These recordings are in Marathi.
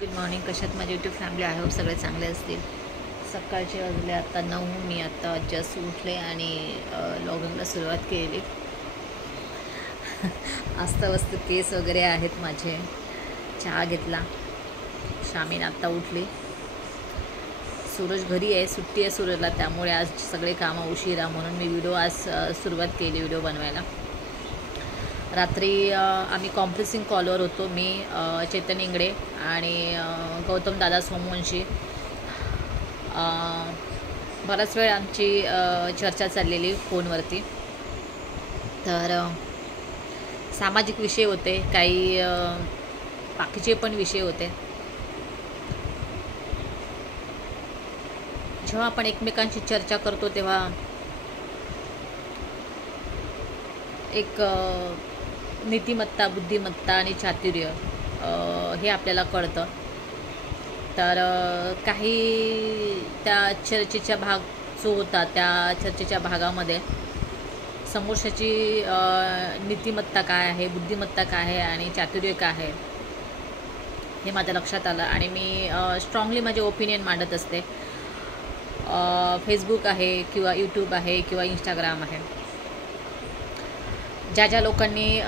Good morning. कशात माझी यूट्यूब फॅमिली आहे हो, सगळे चांगले असतील. सकाळचे वाजले आता 9. मी आता जस्ट उठले आणि लॉगिंगला सुरुवात केली. अस्ताव्यस्त केस वगैरे आहेत माझे. चहा घेतला. शामीन आत्ता उठली. सूरज घरी आहे, सुट्टी आहे सूरजला, त्यामुळे आज सगळे कामं उशिरा, म्हणून मी व्हिडिओ आज सुरुवात केली व्हिडिओ बनवायला. रात्री आम्ही कॉम्प्रेसिंग कॉलवर होतो, मी चेतन इंगडे आणि गौतम दादा सोमवंशी. बराच वेळ आमची चर्चा चाललेली फोनवरती. तर सामाजिक विषय होते, काही बाकीचे पण विषय होते. जेव्हा आपण एकमेकांशी चर्चा करतो तेव्हा एक नीतिमत्ता, बुद्धिमत्ता आणि चातुर्य हे आपल्याला कळतं. तर काही त्या चर्चेच्या भाग जो होता, त्या चर्चेच्या भागामध्ये समोरच्याची नीतिमत्ता काय आहे, बुद्धिमत्ता काय आहे आणि चातुर्य काय आहे हे माझ्या लक्षात आलं. आणि मी स्ट्रॉंगली माझे ओपिनियन मांडत असते. फेसबुक आहे किंवा यूट्यूब आहे किंवा इंस्टाग्राम आहे. ज्या ज्या लोकांनी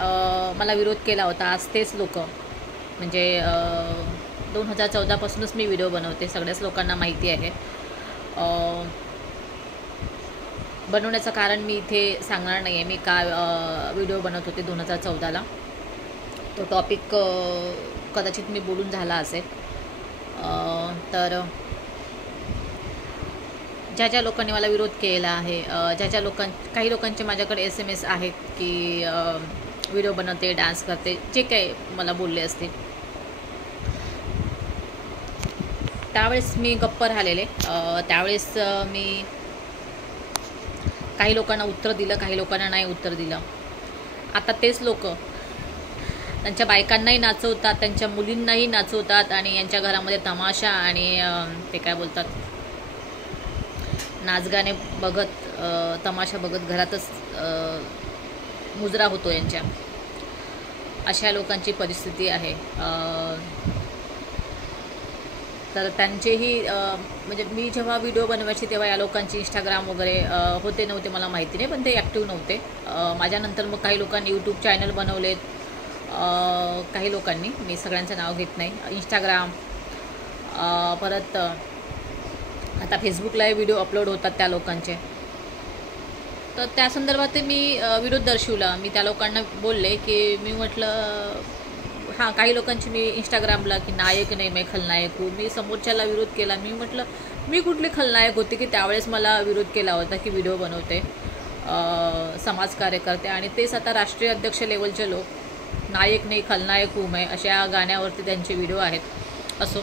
मला विरोध केला होता, आज तेच लोक, म्हणजे 2014पासूनच मी व्हिडिओ बनवते, सगळ्याच लोकांना माहिती आहे. बनवण्याचं कारण मी इथे सांगणार नाही आहे, मी का व्हिडिओ बनवत होते 2014ला. तो टॉपिक कदाचित मी बोलून झाला असेल. तर ज्या ज्या लोकांनी मला विरोध केला आहे, काही लोकांचे माझ्याकडे SMS आहेत की व्हिडिओ बनवते, डान्स करते, जे काही मला बोलले असतील, त्यावेळेस मी गप्प राहिलेले. त्यावेळेस मी काही लोकांना उत्तर दिलं, काही लोकांना नाही उत्तर दिलं. आता तेच लोक त्यांच्या बायकांनाही नाचवतात, त्यांच्या मुलींनाही नाचवतात आणि यांच्या घरामध्ये तमाशा आणि ते काय बोलतात, नाचगाणे बघत, तमाशा बघत घरातच मुजरा होतो यांच्या. अशा लोकांची परिस्थिती आहे. तर त्यांचेही म्हणजे मी जेव्हा व्हिडिओ बनवायची तेव्हा या लोकांची इंस्टाग्राम वगैरे होते नव्हते मला माहिती नाही, पण ते ॲक्टिव्ह नव्हते. माझ्यानंतर मग काही लोकांनी यूट्यूब चॅनल बनवलेत, काही लोकांनी, मी सगळ्यांचं नाव घेत नाही. इंस्टाग्राम, परत आता फेसबुकलाही व्हिडिओ अपलोड होतात त्या लोकांचे. तर त्या संदर्भात मी विरोध दर्शवला. मी त्या लोकांना बोलले की मी म्हटलं, हां, काही लोकांची मी इंस्टाग्रामला की नायक नाही मी खलनायक हो, मी समोरच्याला विरोध केला. मी म्हटलं मी कुठले खलनायक होते की त्यावेळेस मला विरोध केला होता की व्हिडिओ बनवते, समाजकार्य करते, आणि तेच आता राष्ट्रीय अध्यक्ष लेवलचे लोक नायक नाही खलनायक हूँ मैं अशा गाण्यावरती त्यांचे व्हिडिओ आहेत. असो,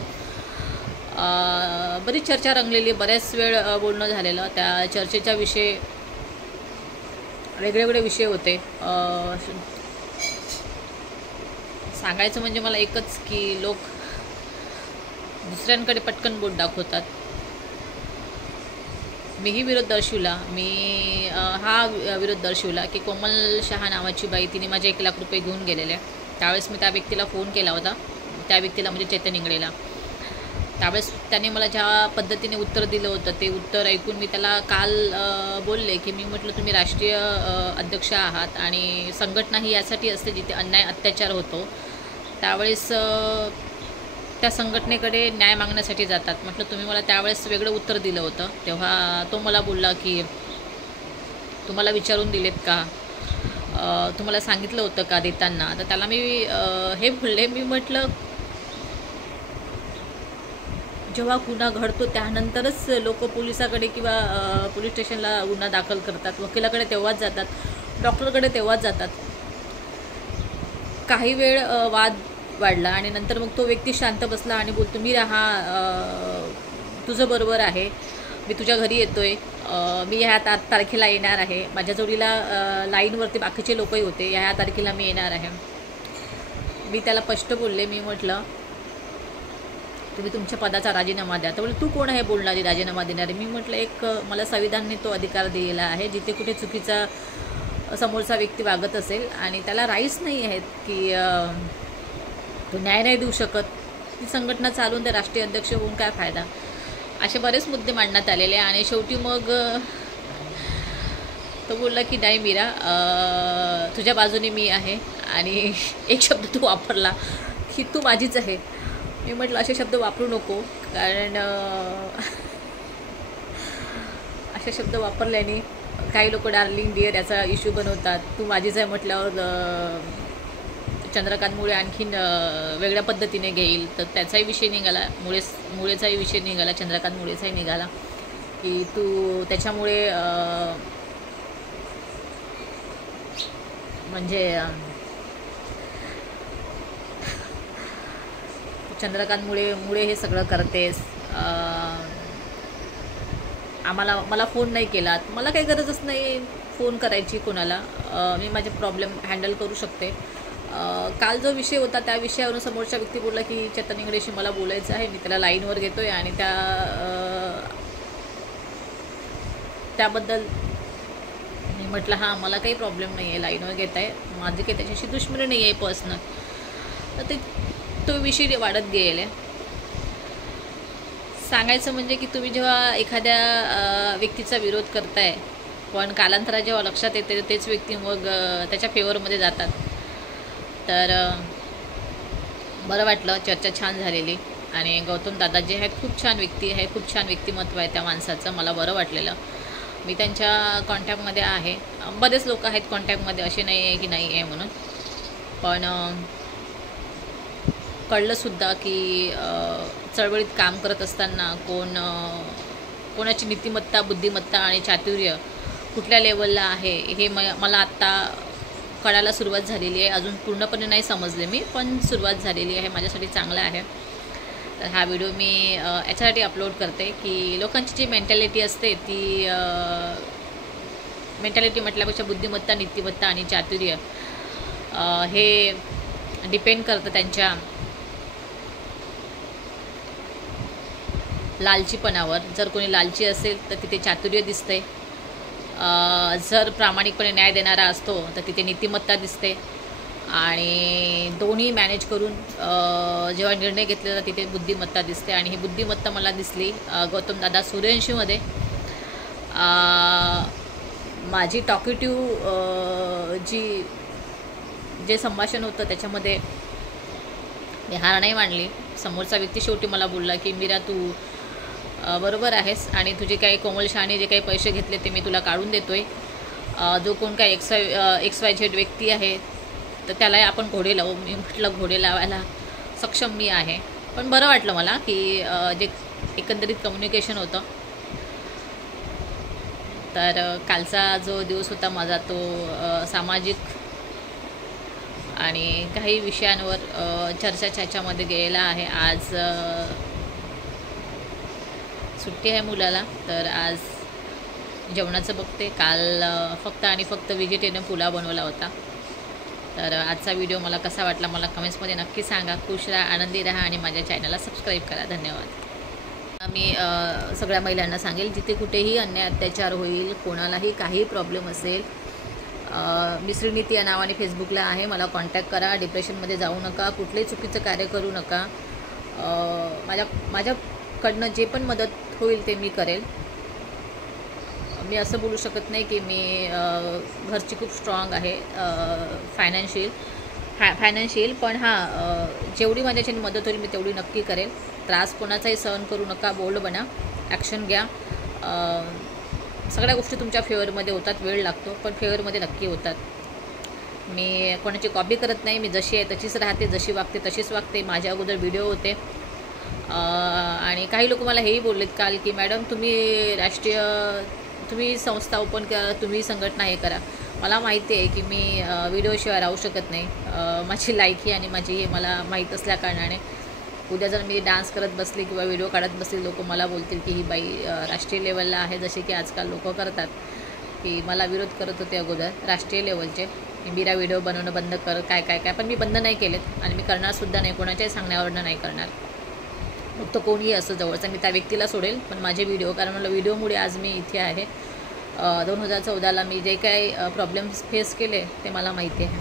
बरीच चर्चा रंगलेली, बऱ्याच वेळ बोलणं झालेलं. त्या चर्चेच्या विषय वेगळे विषय होते. सांगायचं म्हणजे मला एकच की लोक दुसऱ्यांकडे पटकन बोट दाखवतात. मीही विरोध दर्शवला. मी हा विरोध दर्शवला की कोमल शहा नावाची बाई, तिने माझे 1 लाख रुपये घेऊन गेलेले. त्यावेळेस मी त्या व्यक्तीला फोन केला होता, त्या व्यक्तीला म्हणजे चेतन इंगडेला. त्यावेळेस त्याने मला ज्या पद्धतीने उत्तर दिलं होतं, ते उत्तर ऐकून मी त्याला काल बोलले की मी म्हटलं तुम्ही राष्ट्रीय अध्यक्ष आहात आणि संघटना ही यासाठी असते जिथे अन्याय अत्याचार होतो, त्यावेळेस त्या संघटनेकडे न्याय मागण्यासाठी जातात. म्हटलं तुम्ही मला त्यावेळेस वेगळं उत्तर दिलं होतं. तेव्हा तो मला बोलला की तुम्हाला विचारून दिलेत का, तुम्हाला सांगितलं होतं का देताना. तर त्याला मी हे बोलले, मी म्हटलं जेव्हा गुन्हा घडतो त्यानंतरच लोक पोलिसाकडे किंवा पोलीस स्टेशनला गुन्हा दाखल करतात, वकिलाकडे तेव्हाच जातात, डॉक्टरकडे तेव्हाच जातात. काही वेळ वाद वाढला आणि नंतर मग तो व्यक्ती शांत बसला आणि बोलतो मी तुझं बरोबर आहे, मी तुझ्या घरी येतो आहे, मी ह्या तारखेला येणार आहे, माझ्या जोडीला लाईनवरती बाकीचे लोकही होते, ह्या तारखेला मी येणार आहे. मी त्याला स्पष्ट बोलले, मी म्हटलं तुम्ही तुमच्या पदाचा राजीनामा द्या. तर बोलले तू कोण आहे बोलणारी, राजीनामा देणारी. मी म्हटलं मला संविधानाने तो अधिकार दिलेला आहे, जिथे कुठे चुकीचा समोरचा व्यक्ती वागत असेल आणि त्याला राईट्स नाही आहेत की तो न्याय नाही देऊ शकत, ती संघटना चालवून ते राष्ट्रीय अध्यक्ष होऊन काय फायदा. असे बरेच मुद्दे मांडण्यात आलेले. आणि शेवटी मग तो बोलला की नाही मीरा, तुझ्या बाजूने मी आहे. आणि एक शब्द तू वापरला की तू माझीच आहे. मी म्हटलं असे शब्द वापरू नको, कारण असे शब्द वापरल्याने काही लोक डार्लिंग डिअर याचा इश्यू बनवतात. तू माझीच आहे म्हटल्यावर चंद्रकांत मुळे आणखीन वेगळ्या पद्धतीने घेईल. तर त्याचाही विषय निघाला, मुळेचाही विषय निघाला, चंद्रकांत मुळेचाही निघाला की तू त्याच्यामुळे म्हणजे चंद्रकांत मुळे हे सगळं करतेस. मला फोन नाही केलात. मला काही गरजच नाही फोन करायची कोणाला. मी माझे प्रॉब्लेम हँडल करू शकते. काल जो विषय होता त्या विषयावरून समोरचा व्यक्ती बोलला की चेतन इंगळेशी मला बोलायचं आहे. मी त्याला लाईनवर घेतोय आणि त्याबद्दल मी म्हटलं हां मला काही प्रॉब्लेम नाही आहे, लाईनवर घेत आहे, माझी काही त्याच्याशी दुश्मनी नाही आहे पर्सनल. तर तो विषय वाढत गेले. सांगायचं म्हणजे की तुम्ही जेव्हा एखाद्या व्यक्तीचा विरोध करताय पण कालांतरात जेव्हा लक्षात येते तेच व्यक्ती मग त्याच्या फेवरमध्ये जातात. तर बरं वाटलं, चर्चा छान झालेली. आणि गौतम दादा जे आहेत खूप छान व्यक्ती आहे, खूप छान व्यक्तिमत्व आहे त्या माणसाचं. मला बरं वाटलेलं. मी त्यांच्या कॉन्टॅक्टमध्ये आहे. बरेच लोक आहेत कॉन्टॅक्टमध्ये, असे नाही आहे की नाही आहे म्हणून. पण कळलंसुद्धा की चळवळीत काम करत असताना कोणाची नीतिमत्ता, बुद्धिमत्ता आणि चातुर्य कुठल्या लेवलला आहे हे मला आत्ता कळायला सुरुवात झालेली आहे. अजून पूर्णपणे नाही समजले मी, पण सुरुवात झालेली आहे. माझ्यासाठी चांगलं आहे. तर हा व्हिडिओ मी याच्यासाठी अपलोड करते की लोकांची जी मेंटॅलिटी असते ती मेंटॅलिटी म्हटल्यापेक्षा बुद्धिमत्ता, नीतिमत्ता आणि चातुर्य हे डिपेंड करतं त्यांच्या लालचीपणावर. जर कोणी लालची असेल तर तिथे चातुर्य दिसते. जर प्रामाणिकपणे न्याय देणारा असतो तर तिथे नीतिमत्ता दिसते. आणि दोन्ही मॅनेज करून जेव्हा निर्णय घेतलेला तिथे बुद्धिमत्ता दिसते. आणि ही बुद्धिमत्ता मला दिसली गौतमदादा सूर्यवंशीमध्ये. माझी टॉकेटिव्ह जे संभाषण होतं त्याच्यामध्ये मी हार नाही मानली. समोरचा व्यक्ती शेवटी मला बोलला की मीरा तू बरोबर आहेस आणि तुझे काही कोमल शहाणे जे काही पैसे घेतले ते मी तुला काढून देतो आहे. जो कोण काय XYZ व्यक्ती आहे तर त्यालाही आपण घोडे लावू. मी म्हटलं घोडे लावायला सक्षम मी आहे. पण बरं वाटलं मला की जे एकंदरीत कम्युनिकेशन होतं. तर कालचा जो दिवस होता माझा तो सामाजिक आणि काही विषयांवर चर्चेमध्ये गेलेला आहे. आज सुट्टी आहे मुलाला, तर आज जेवणाचं बघते. काल फक्त आणि फक्त व्हेजिटेरियन पुलाव बनवला होता. तर आजचा व्हिडिओ मला कसा वाटला मला कमेंट्समध्ये नक्की सांगा. खुश राहा, आनंदी राहा आणि माझ्या चॅनलला सबस्क्राईब करा. धन्यवाद. मी सगळ्या महिलांना सांगेल जिथे कुठेही अन्याय अत्याचार होईल, कोणालाही काही प्रॉब्लेम असेल, मी श्रीनीती या नावाने फेसबुकला आहे, मला कॉन्टॅक्ट करा. डिप्रेशनमध्ये जाऊ नका, कुठलेही चुकीचं कार्य करू नका. माझ्याकडनं जे पण मदत होईल ते मी करेल. मी असं बोलू शकत नाही की मी घरची खूप स्ट्रॉंग आहे फायनान्शियल, पण हां जेवढी माझ्याच्याने मदत होईल मी तेवढी नक्की करेल. त्रास कोणाचाही सहन करू नका, बोल्ड बना, ॲक्शन घ्या. सगळ्या गोष्टी तुमच्या फेवरमध्ये होतात, वेळ लागतो पण फेवरमध्ये नक्की होतात. मी कोणाची कॉपी करत नाही, मी जशी आहे तशीच राहते, जशी वागते तशीच वागते. माझ्या अगोदर व्हिडिओ होते आणि काही लोक मला हेही बोललेत काल की मॅडम तुम्ही संस्था ओपन करा, तुम्ही संघटना हे करा. मला माहिती आहे की मी व्हिडिओशिवाय राहू शकत नाही. माझी लायकी आणि माझी हे मला माहीत असल्या कारणाने उद्या जर मी डान्स करत बसली किंवा व्हिडिओ काढत बसली लोक मला बोलतील की ही बाई राष्ट्रीय लेवलला आहे, जसे की आजकाल लोक करतात की मला विरोध करत होते अगोदर राष्ट्रीय लेवलचे की मीरा व्हिडिओ बनवणं बंद कर, काय काय काय. पण मी बंद नाही केलेत आणि मी करणारसुद्धा नाही, कोणाच्याही सांगण्यावरनं नाही करणार. मग तो कोणीही असं जवळचा, मी त्या व्यक्तीला सोडेल पण माझे व्हिडिओ, कारण मला व्हिडिओमुळे आज मी इथे आहे. 2014ला मी जे काही प्रॉब्लेम्स फेस केले ते मला माहिती आहे.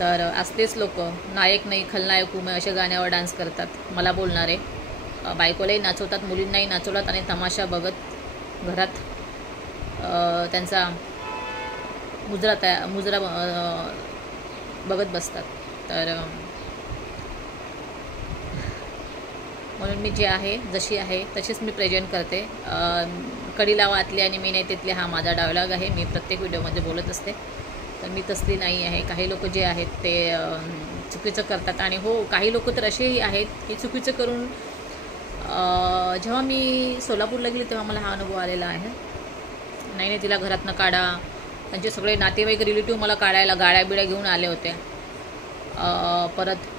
तर असतेच लोक नायक नाही खलनायक उमे अशा गाण्यावर डान्स करतात, मला बोलणारे. बायकोलाही नाचवतात, मुलींनाही नाचवतात आणि तमाशा बघत घरात त्यांचा मुजरा बघत बसतात. तर म्हणून मी जे आहे जशी आहे तशीच मी प्रेझेंट करते. कडीला वातली आणि मी नाही तिथले हा माझा डायलॉग आहे, मी प्रत्येक व्हिडिओमध्ये बोलत असते. तर मी तसली नाही आहे. काही लोक जे आहेत ते चुकीचं करतात आणि हो काही लोक तर असेही आहेत की चुकीचं करून. जेव्हा मी सोलापूरला गेले तेव्हा मला हा अनुभव आलेला आहे. नाही तिला घरातनं काढा, त्यांचे सगळे नातेवाईक रिलेटिव्ह मला काढायला गाड्या बिड्या घेऊन आले होते. परत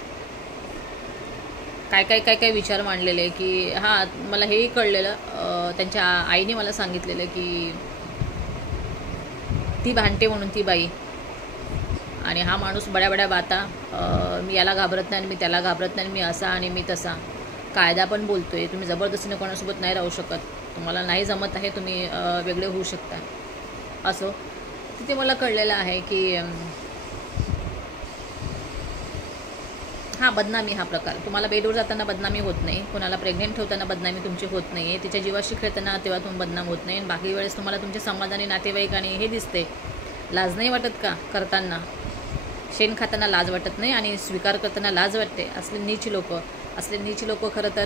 काय विचार मांडलेले की हां मला हेही कळलेलं, त्यांच्या आईने मला सांगितलेलं की ती भांडते म्हणून ती बाई, आणि हा माणूस बड्या बड्या बाता, मी याला घाबरत नाही आणि मी त्याला घाबरत नाही, मी असा आणि मी तसा. कायदा पण बोलतोय तुम्ही जबरदस्तीने कोणासोबत नाही राहू शकत, तुम्हाला नाही जमत आहे तुम्ही वेगळे होऊ शकता. असो तिथे मला कळलेलं आहे की हा बदनामी हा प्रकार तुम्हाला बेडवर जाताना बदनामी होत नाही, कोणाला प्रेग्नेंट ठेवताना बदनामी तुमची होत नाही आहे, तिच्या जीवाशी खेळताना तेव्हा तुम्ही बदनाम होत नाही. आणि बाकी वेळेस तुम्हाला तुमचे समाजाने नातेवाईकाने हे दिसते. लाज नाही वाटत का करताना? शेण खाताना लाज वाटत नाही आणि स्वीकार करताना लाज वाटते. असले नीच लोक खरं तर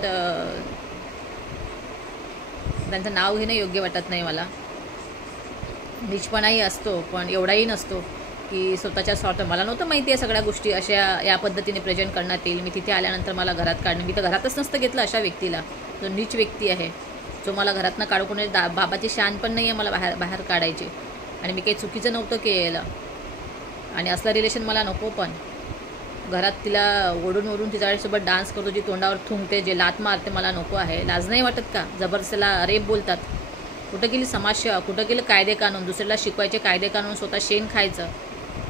त्यांचं नाव घेणं योग्य वाटत नाही मला. नीचपणाही असतो पण एवढाही नसतो की स्वतःच्या स्वार्थ. मला नव्हतं माहिती आहे सगळ्या गोष्टी अशा या पद्धतीने प्रेझेंट करण्यात येईल. मी तिथे आल्यानंतर मला घरात काढणं, मी तर घरातच नसतं घेतलं अशा व्यक्तीला, जो नीच व्यक्ती आहे, जो मला घरातनं काढू कोणी बाबाची शान पण नाही आहे मला बाहेर काढायची. आणि मी काही चुकीचं नव्हतं केलं आणि असलं रिलेशन मला नको. पण घरात तिला ओढून तिच्यासोबत डान्स करतो, जी तोंडावर थुंकते, जे लात मारते, मला नको आहे. लाज नाही वाटत का? जबरदस्तीला रेप बोलतात. कुठं गेली समाजसेवा, कुठं गेलं कायदे कानून? दुसऱ्याला शिकवायचे कायदे कानून, स्वतः शेण खायचं.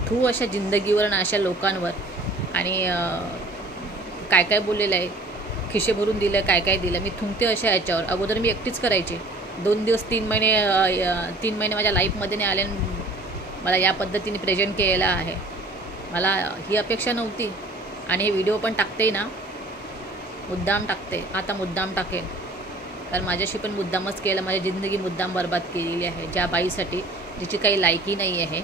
थू अशा जिंदगीवर आणि अशा लोकांवर. आणि काय बोललेलं आहे, खिशे भरून दिलं, काय दिलं. मी थुंकते अशा याच्यावर. अगोदर मी एकटीच करायचे. 2 दिवस 3 महिने माझ्या लाईफमध्ये नाही आले, मला या पद्धतीने प्रेझेंट केलेलं आहे. मला ही अपेक्षा नव्हती. आणि हे व्हिडिओ पण टाकते ना, मुद्दाम टाकते, आता मुद्दाम टाकेल. कारण माझ्याशी पण मुद्दामच केलं, माझी जिंदगी मुद्दाम बरबाद केलेली आहे ज्या बाईसाठी जिची काही लायकी नाही आहे.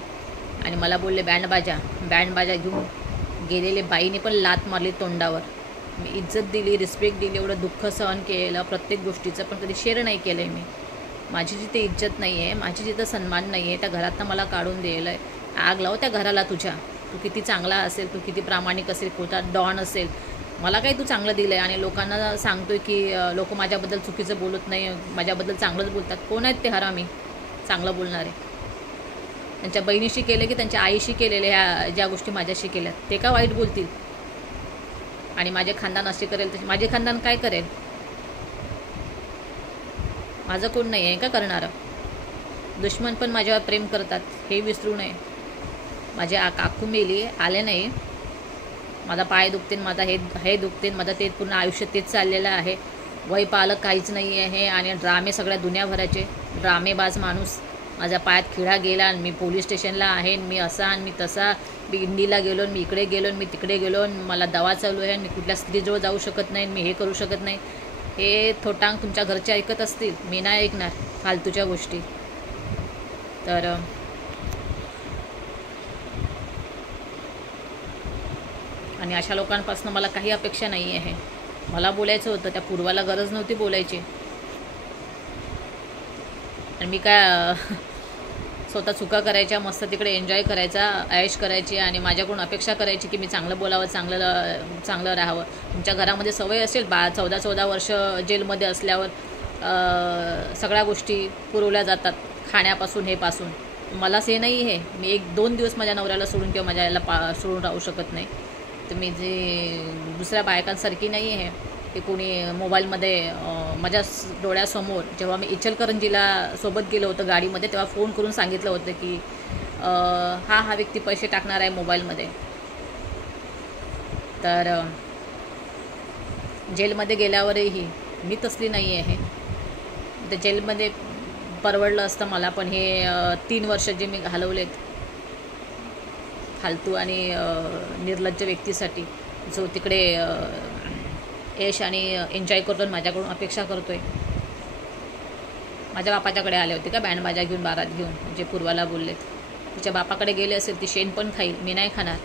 आणि मला बोलले बँडबाजा घेऊन गेलेले बाईने पण लात मारली तोंडावर. मी इज्जत दिली, रिस्पेक्ट दिली, एवढं दुःख सहन केलं प्रत्येक गोष्टीचं, पण कधी शेअर नाही केलं आहे मी. माझी जिथे इज्जत नाही आहे, माझी जिथं सन्मान नाही आहे, त्या घरातनं मला काढून दिलेलं आहे. आग लाव त्या घराला तुझ्या. तू किती चांगला असेल, तू किती प्रामाणिक असेल, कोणता डॉन असेल, मला काही तू चांगलं दिलं आहे आणि लोकांना सांगतोय की लोक माझ्याबद्दल चुकीचं बोलत नाही, माझ्याबद्दल चांगलंच बोलतात. कोण आहेत ते हरामी चांगलं बोलणारे? त्यांच्या बहिणीशी केले की त्यांच्या आईशी केलेले ह्या ज्या गोष्टी माझ्याशी केल्यात, ते का वाईट बोलतील? आणि माझे खानदान असे करेल तसे माझे खानदान काय करेल? माझं कोण नाही आहे का करणारं? दुश्मन पण माझ्यावर प्रेम करतात, हे विसरू नये. माझे काकू मेली, आले नाही. माझा पाय दुखते, माझा हे दुखते, माझं ते पूर्ण आयुष्य तेच चाललेलं आहे. वय पालक काहीच नाही आहे आणि ड्रामे सगळ्या दुनियाभराचे ड्रामेबाज माणूस. माझ्या पायात खिळा गेला आणि मी पोलीस स्टेशनला आहे, मी असा आणि मी तसा, मी इंडीला गेलो, मी इकडे गेलो, मी तिकडे गेलो, मला दवा चालू आहे, मी कुठल्या स्त्रीजवळ जाऊ शकत नाही, मी हे करू शकत नाही. हे थोटांग तुमच्या घरचे ऐकत असतील, मी नाही ऐकणार फालतूच्या गोष्टी. तर आणि अशा लोकांपासून मला काही अपेक्षा नाही आहे. मला बोलायचं होतं, त्या पूर्वाला गरज नव्हती बोलायची. आणि मी काय स्वतः चुका करायच्या, मस्त तिकडे एन्जॉय करायचा, ऐश करायची आणि माझ्याकडून अपेक्षा करायची की मी चांगलं बोलावं, चांगलं राहावं. तुमच्या घरामध्ये सवय असेल 14 वर्ष जेलमध्ये असल्यावर सगळ्या गोष्टी पुरवल्या जातात, खाण्यापासून हे पासून. मलाच हे नाही आहे. मी 1-2 दिवस माझ्या नवऱ्याला सोडून किंवा माझ्या याला सोडून राहू शकत नाही. तर मी जे दुसऱ्या बायकांसारखी नाही आहे की कोणी मोबाईलमध्ये माझ्या डोळ्यासमोर. जेव्हा मी इचलकरंजीला सोबत गेलो होतं गाडीमध्ये, तेव्हा फोन करून सांगितलं होतं की हा व्यक्ती पैसे टाकणार आहे मोबाईलमध्ये. तर जेलमध्ये गेल्यावरही मी तसली नाही आहे. तर जेलमध्ये परवडलं असतं मला, पण हे 3 वर्ष जे मी घालवलेत फालतू आणि निर्लज्ज व्यक्तीसाठी जो तिकडे यश आणि एन्जॉय करतो आणि माझ्याकडून अपेक्षा करतोय. माझ्या बापाच्याकडे आले होते का बँड बाजा घेऊन बारात घेऊन, जे पूर्वाला बोललेत. तिच्या बापाकडे गेले असेल ती शेण पण खाईल, मी नाही खाणार.